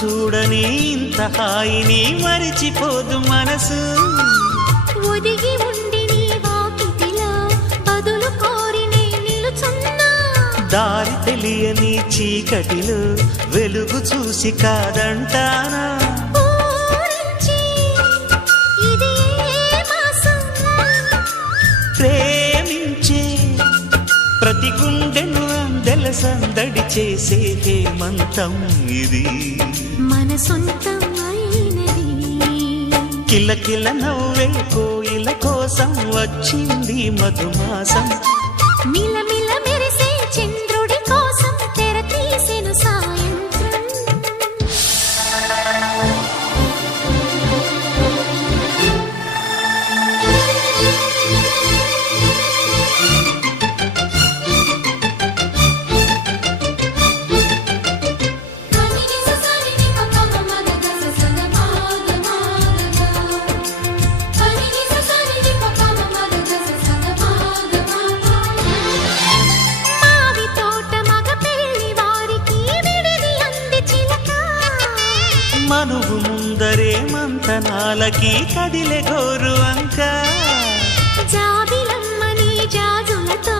చూడని ఇంత హాయిని మరిచిపోదు మనసు. ఒదిగి ఉండి నీ వాకిటిలో బదులు కోరి నే నిలుచున్నా. దారి తెలియని చీకటిలో వెలుగు చూసి కాదంటానా. ప్రేమించే ప్రతి గుండెను అందెల సందడి చేసే హేమంతం ఇది. మన సొంతం అయినది. కిలకిల నవ్వే కోయిల కోసం వచ్చింది మధుమాసం. మిలమిల మెరిసే చంద్రుడి కోసం తెర తీసెను సాయంత్రం. మనువు ముందరే మంతనాలకి కదిలే గోరు అంక. జాబిలమ్మని జాజులతో